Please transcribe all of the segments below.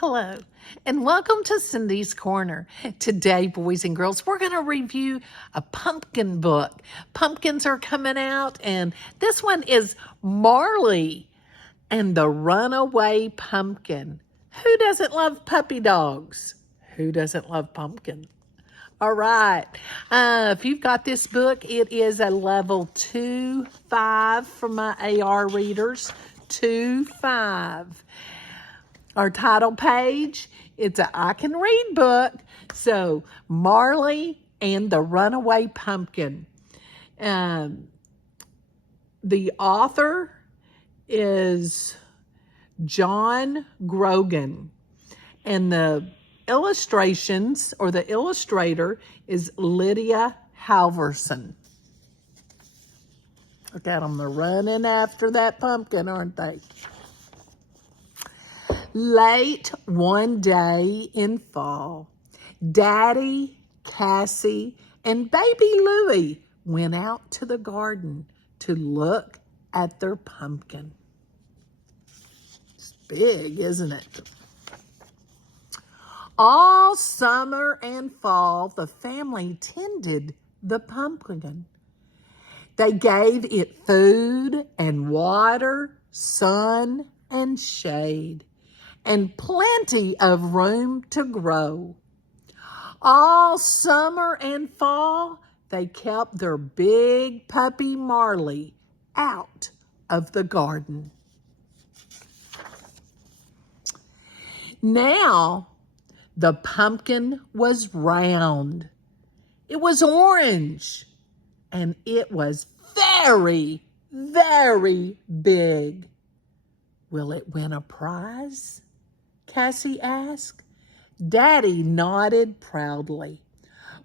Hello, and welcome to Cindy's Corner. Today, boys and girls, we're going to review a pumpkin book. Pumpkins are coming out, and this one is Marley and the Runaway Pumpkin. Who doesn't love puppy dogs? Who doesn't love pumpkin? All right. If you've got this book, it is a level 2-5 for my AR readers. 2-5. Our title page, it's a I Can Read book. So, Marley and the Runaway Pumpkin. The author is John Grogan. And the illustrations, or the illustrator, is Lydia Halverson. Look at them, they're running after that pumpkin, aren't they? Late one day in fall, Daddy, Cassie, and baby Louie went out to the garden to look at their pumpkin. It's big, isn't it? All summer and fall, the family tended the pumpkin. They gave it food and water, sun and shade, and plenty of room to grow. All summer and fall, they kept their big puppy Marley out of the garden. Now, the pumpkin was round. It was orange, and it was very, very big. Will it win a prize? Cassie asked. Daddy nodded proudly.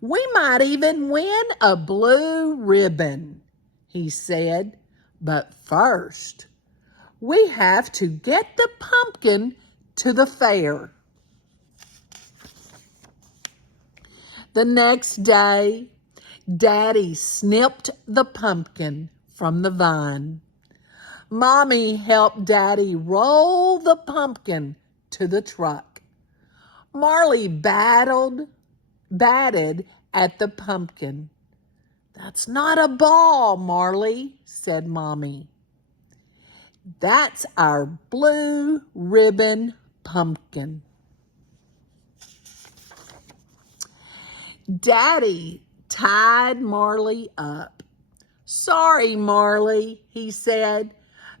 We might even win a blue ribbon, he said. But first, we have to get the pumpkin to the fair. The next day, Daddy snipped the pumpkin from the vine. Mommy helped Daddy roll the pumpkin to the truck. Marley batted at the pumpkin. That's not a ball, Marley, said Mommy. That's our blue ribbon pumpkin. Daddy tied Marley up. Sorry, Marley, he said,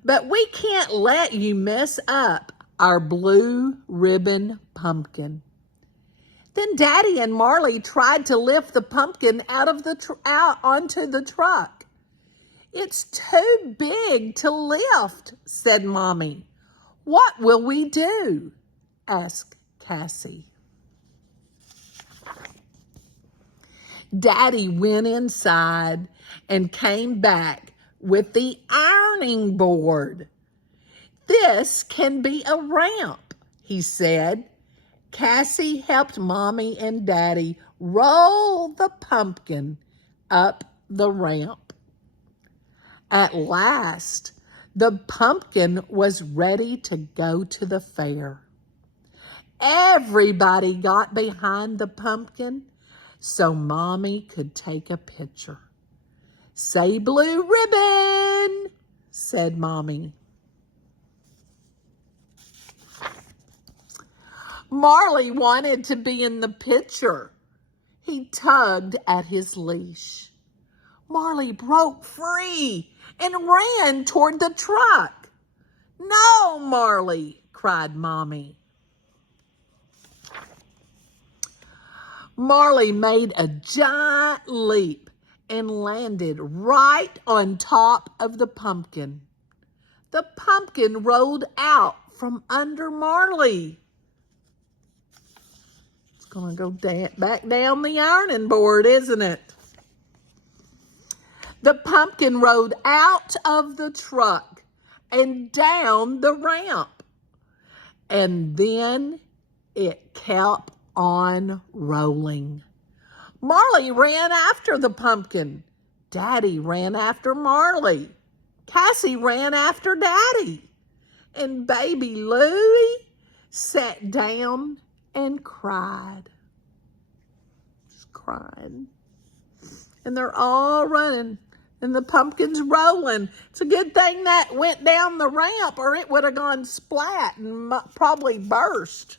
but we can't let you mess up our blue ribbon pumpkin. Then Daddy and Marley tried to lift the pumpkin out onto the truck. It's too big to lift, said Mommy. What will we do? Asked Cassie. Daddy went inside and came back with the ironing board. This can be a ramp, he said. Cassie helped Mommy and Daddy roll the pumpkin up the ramp. At last, the pumpkin was ready to go to the fair. Everybody got behind the pumpkin so Mommy could take a picture. Say blue ribbon, said Mommy. Marley wanted to be in the picture. He tugged at his leash. Marley broke free and ran toward the truck. No, Marley, cried Mommy. Marley made a giant leap and landed right on top of the pumpkin. The pumpkin rolled out from under Marley. It's going to go back down the ironing board, isn't it? The pumpkin rolled out of the truck and down the ramp. And then it kept on rolling. Marley ran after the pumpkin. Daddy ran after Marley. Cassie ran after Daddy. And baby Louie sat down and cried. Just crying. And they're all running. And the pumpkin's rolling. It's a good thing that went down the ramp or it would have gone splat and probably burst.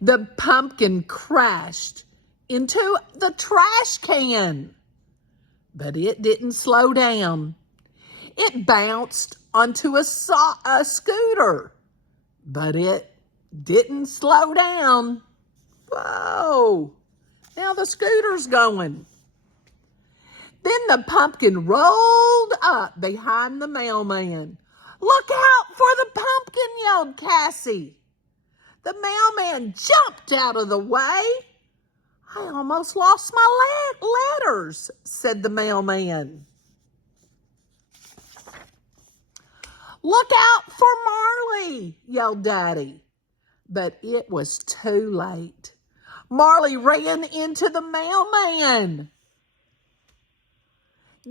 The pumpkin crashed into the trash can. But it didn't slow down. It bounced onto a scooter. But it didn't slow down. Whoa! Now the scooter's going. Then the pumpkin rolled up behind the mailman. "Look out for the pumpkin," yelled Cassie. The mailman jumped out of the way. "I almost lost my letters," said the mailman. "Look out for Marley," yelled Daddy. But it was too late. Marley ran into the mailman.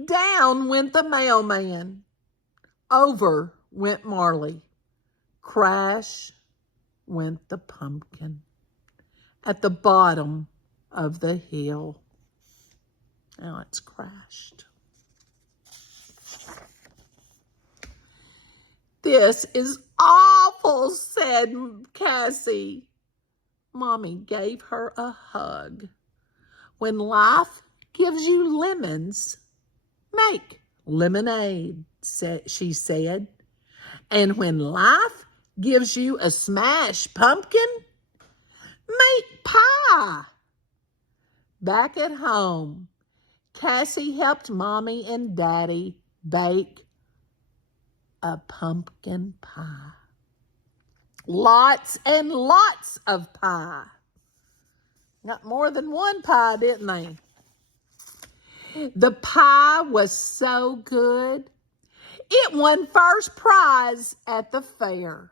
Down went the mailman. Over went Marley. Crash went the pumpkin at the bottom of the hill. Now it's crashed. "This is awful," said Cassie. Mommy gave her a hug. "When life gives you lemons, make lemonade," she said. "And when life gives you a smashed pumpkin, make pie." Back at home, Cassie helped Mommy and Daddy bake a pumpkin pie. Lots and lots of pie. Got more than one pie, didn't they? The pie was so good, it won first prize at the fair.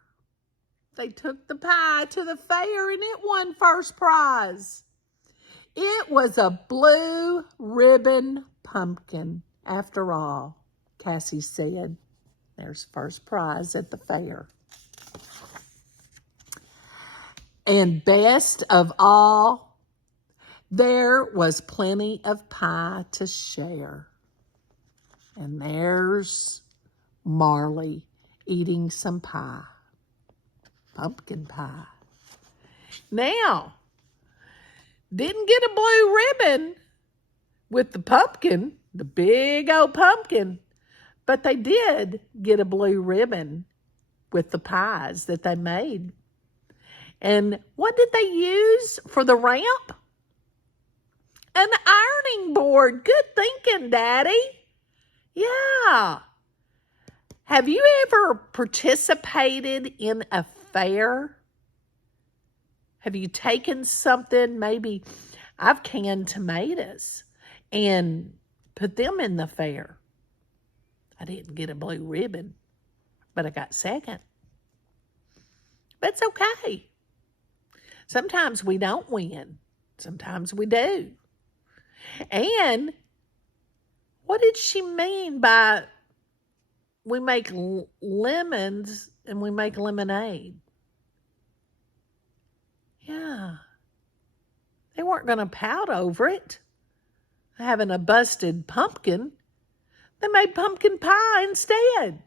They took the pie to the fair and it won first prize. It was a blue ribbon pumpkin, after all, Cassie said. There's first prize at the fair. And best of all, there was plenty of pie to share. And there's Marley eating some pie. Pumpkin pie. Now, didn't get a blue ribbon with the pumpkin, the big old pumpkin, but they did get a blue ribbon with the pies that they made. And what did they use for the ramp? An ironing board. Good thinking, Daddy. Yeah. Have you ever participated in a fair? Have you taken something, maybe I've canned tomatoes and put them in the fair. I didn't get a blue ribbon, but I got second. But it's okay. Sometimes we don't win. Sometimes we do. And what did she mean by we make lemons and we make lemonade? Yeah. They weren't going to pout over it, having a busted pumpkin. They made pumpkin pie instead.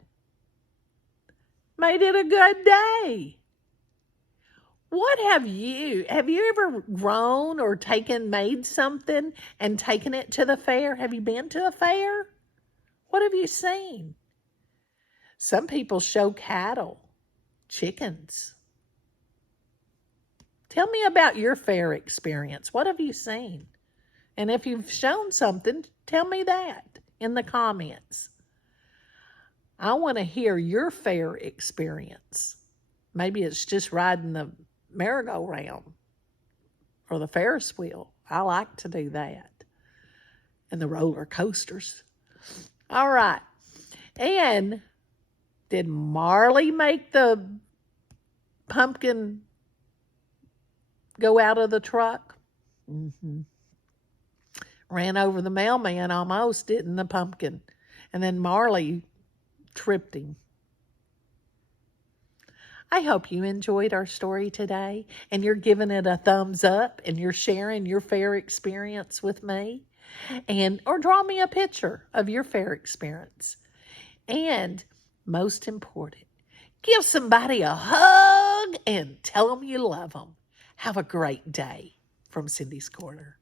Made it a good day. What have you ever grown or made something and taken it to the fair? Have you been to a fair? What have you seen? Some people show cattle, chickens. Tell me about your fair experience. What have you seen? And if you've shown something, tell me that in the comments. I want to hear your fair experience. Maybe it's just riding the merry-go-round or the Ferris wheel. I like to do that. And the roller coasters. All right. And did Marley make the pumpkin go out of the truck? Mm-hmm. Ran over the mailman almost, didn't the pumpkin? And then Marley tripped him. I hope you enjoyed our story today and you're giving it a thumbs up and you're sharing your fair experience with me, and or draw me a picture of your fair experience. And most important, give somebody a hug and tell them you love them. Have a great day from Cindy's Corner.